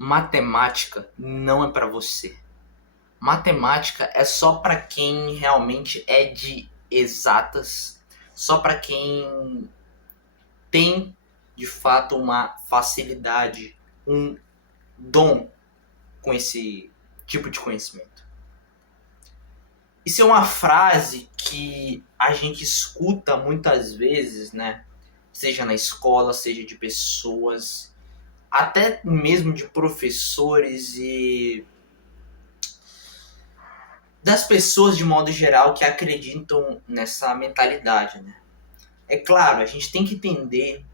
Matemática não é para você. Matemática é só para quem realmente é de exatas, só para quem tem de fato uma facilidade, um dom com esse tipo de conhecimento. Isso é uma frase que a gente escuta muitas vezes, né? Seja na escola, seja de pessoas, até mesmo de professores e das pessoas de modo geral que acreditam nessa mentalidade, né? É claro, a gente tem que entender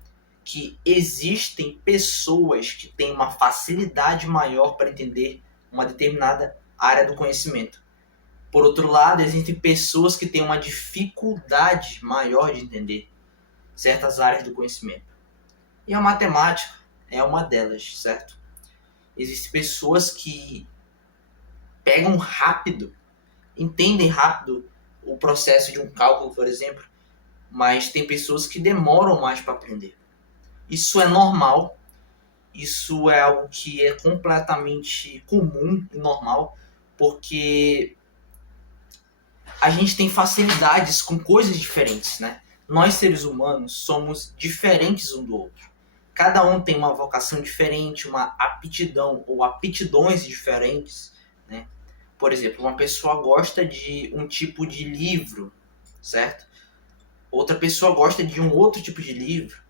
que existem pessoas que têm uma facilidade maior para entender uma determinada área do conhecimento. Por outro lado, existem pessoas que têm uma dificuldade maior de entender certas áreas do conhecimento. E a matemática é uma delas, certo? Existem pessoas que pegam rápido, entendem rápido o processo de um cálculo, por exemplo, mas tem pessoas que demoram mais para aprender. Isso é normal, isso é algo que é completamente comum e normal, porque a gente tem facilidades com coisas diferentes, né? Nós, seres humanos, somos diferentes um do outro. Cada um tem uma vocação diferente, uma aptidão ou aptidões diferentes, né? Por exemplo, uma pessoa gosta de um tipo de livro, certo? Outra pessoa gosta de um outro tipo de livro.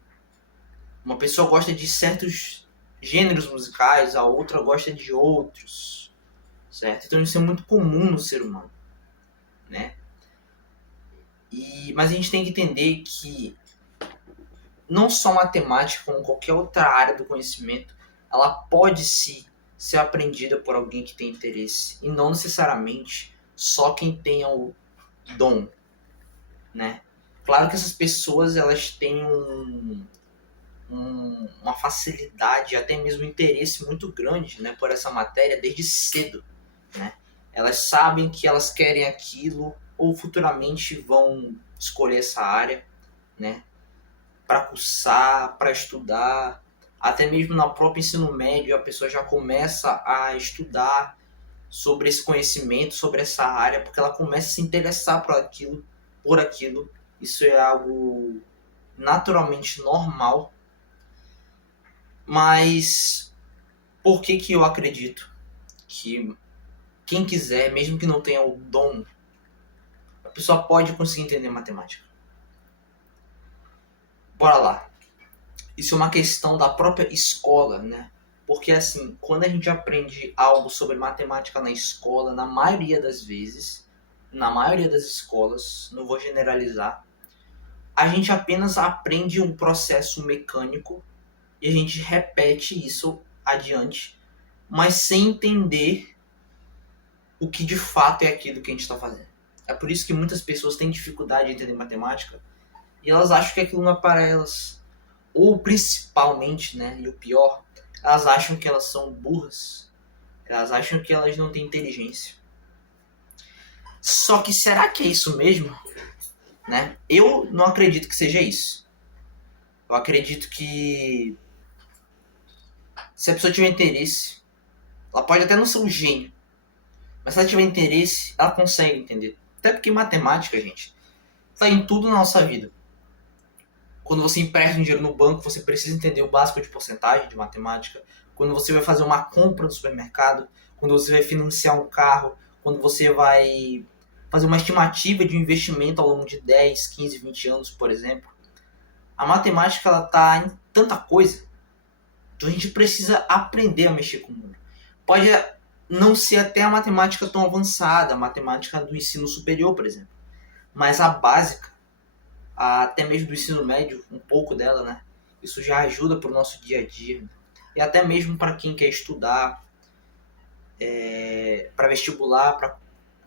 Uma pessoa gosta de certos gêneros musicais, a outra gosta de outros, certo? Então isso é muito comum no ser humano, né? Mas a gente tem que entender que não só matemática, como qualquer outra área do conhecimento, ela pode sim ser aprendida por alguém que tem interesse, e não necessariamente só quem tenha o dom, né? Claro que essas pessoas elas têm uma facilidade, até mesmo um interesse muito grande, né, por essa matéria desde cedo, né? Elas sabem que elas querem aquilo ou futuramente vão escolher essa área, né, para cursar, para estudar. Até mesmo no próprio ensino médio a pessoa já começa a estudar sobre esse conhecimento, sobre essa área, porque ela começa a se interessar por aquilo. Isso é algo naturalmente normal. Mas por que eu acredito que quem quiser, mesmo que não tenha o dom, a pessoa pode conseguir entender matemática? Bora lá. Isso é uma questão da própria escola, né? Porque assim, quando a gente aprende algo sobre matemática na escola, na maioria das vezes, na maioria das escolas, não vou generalizar, a gente apenas aprende um processo mecânico e a gente repete isso adiante, mas sem entender o que de fato é aquilo que a gente está fazendo. É por isso que muitas pessoas têm dificuldade de entender matemática e elas acham que aquilo não é para elas. Ou principalmente, né, e o pior, elas acham que elas são burras. Elas acham que elas não têm inteligência. Só que será que é isso mesmo? Né? Eu não acredito que seja isso. Eu acredito que se a pessoa tiver interesse, ela pode até não ser um gênio, mas se ela tiver interesse, ela consegue entender. Até porque matemática, gente, tá em tudo na nossa vida. Quando você empresta um dinheiro no banco, você precisa entender o básico de porcentagem de matemática. Quando você vai fazer uma compra no supermercado, quando você vai financiar um carro, quando você vai fazer uma estimativa de um investimento ao longo de 10, 15, 20 anos, por exemplo. A matemática ela tá em tanta coisa. Então a gente precisa aprender a mexer com o número. Pode não ser até a matemática tão avançada, a matemática do ensino superior, por exemplo. Mas a básica, até mesmo do ensino médio, um pouco dela, né? Isso já ajuda para o nosso dia a dia. Né? E até mesmo para quem quer estudar, para vestibular, para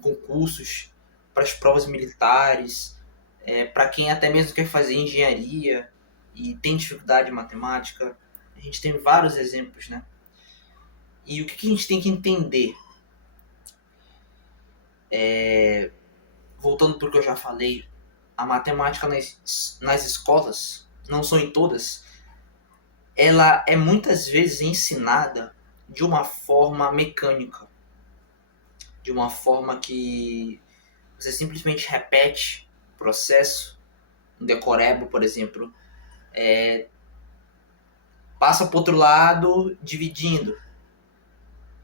concursos, para as provas militares, para quem até mesmo quer fazer engenharia e tem dificuldade em matemática. A gente tem vários exemplos, né? E o que a gente tem que entender? Voltando para o que eu já falei, a matemática nas escolas, não são em todas, ela é muitas vezes ensinada de uma forma mecânica, de uma forma que você simplesmente repete o processo. Um decoreba, por exemplo, passa para outro lado dividindo.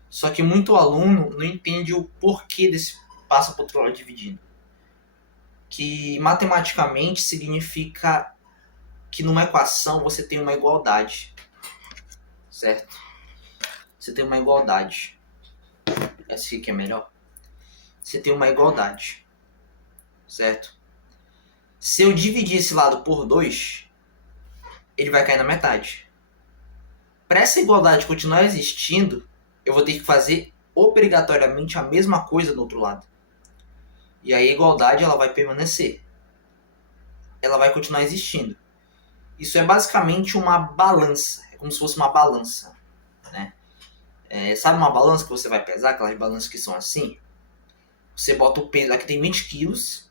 Só que muito aluno não entende o porquê desse passa para outro lado dividindo. Que matematicamente significa que numa equação você tem uma igualdade, certo? Você tem uma igualdade. Essa aqui é melhor. Você tem uma igualdade, certo? Se eu dividir esse lado por 2, ele vai cair na metade. Para essa igualdade continuar existindo, eu vou ter que fazer obrigatoriamente a mesma coisa do outro lado. E aí a igualdade ela vai permanecer. Ela vai continuar existindo. Isso é basicamente uma balança. É como se fosse uma balança, né? Sabe uma balança que você vai pesar? Aquelas balanças que são assim? Você bota o peso, aqui tem 20 quilos,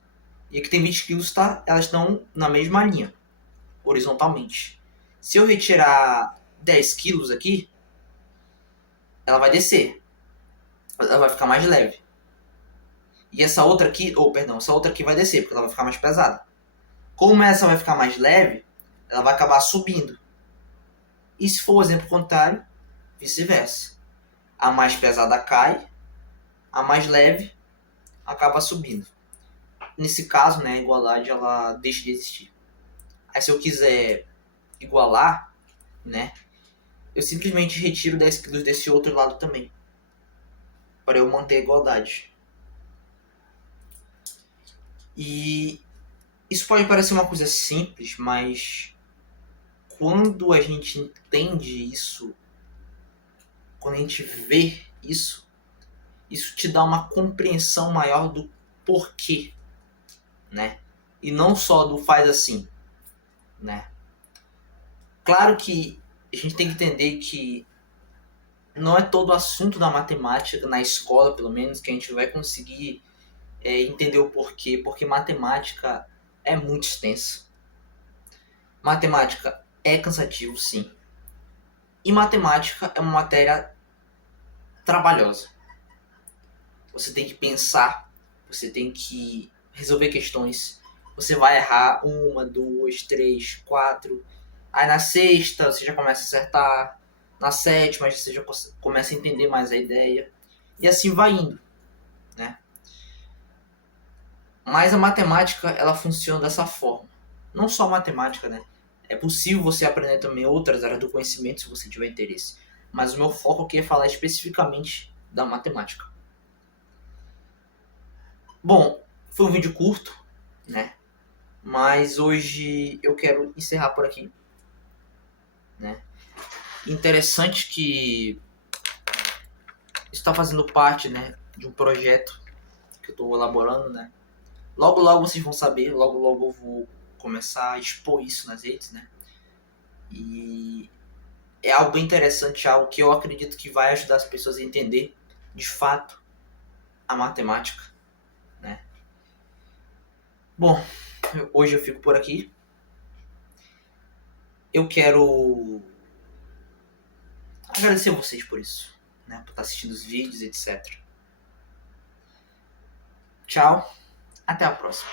e aqui tem 20 quilos, tá? Elas estão na mesma linha, horizontalmente. Se eu retirar 10 quilos aqui, ela vai descer. Ela vai ficar mais leve. E essa outra aqui, essa outra aqui vai descer, porque ela vai ficar mais pesada. Como essa vai ficar mais leve, ela vai acabar subindo. E se for o exemplo contrário, vice-versa. A mais pesada cai, a mais leve acaba subindo. Nesse caso, né, a igualdade ela deixa de existir. Aí se eu quiser igualar, né, eu simplesmente retiro 10 kg desse outro lado também, para eu manter a igualdade. E isso pode parecer uma coisa simples, mas quando a gente entende isso, quando a gente vê isso, isso te dá uma compreensão maior do porquê, né? E não só do faz assim, né? Claro que a gente tem que entender que não é todo o assunto da matemática, na escola pelo menos, que a gente vai conseguir entender o porquê, porque matemática é muito extensa. Matemática é cansativo, sim. E matemática é uma matéria trabalhosa. Você tem que pensar, você tem que resolver questões. Você vai errar 1, 2, 3, 4. Aí na sexta você já começa a acertar. Na sétima você já começa a entender mais a ideia. E assim vai indo, né? Mas a matemática, ela funciona dessa forma. Não só a matemática, né? É possível você aprender também outras áreas do conhecimento se você tiver interesse. Mas o meu foco aqui é falar especificamente da matemática. Bom, foi um vídeo curto, né? Mas hoje eu quero encerrar por aqui, né? Interessante que está fazendo parte, né, de um projeto que eu estou elaborando, né? Logo logo vocês vão saber, logo logo eu vou começar a expor isso nas redes, né? E é algo bem interessante, algo que eu acredito que vai ajudar as pessoas a entender de fato a matemática, né? Bom, hoje eu fico por aqui. Eu quero agradecer a vocês por isso, né? Por estar assistindo os vídeos, etc. Tchau, até a próxima.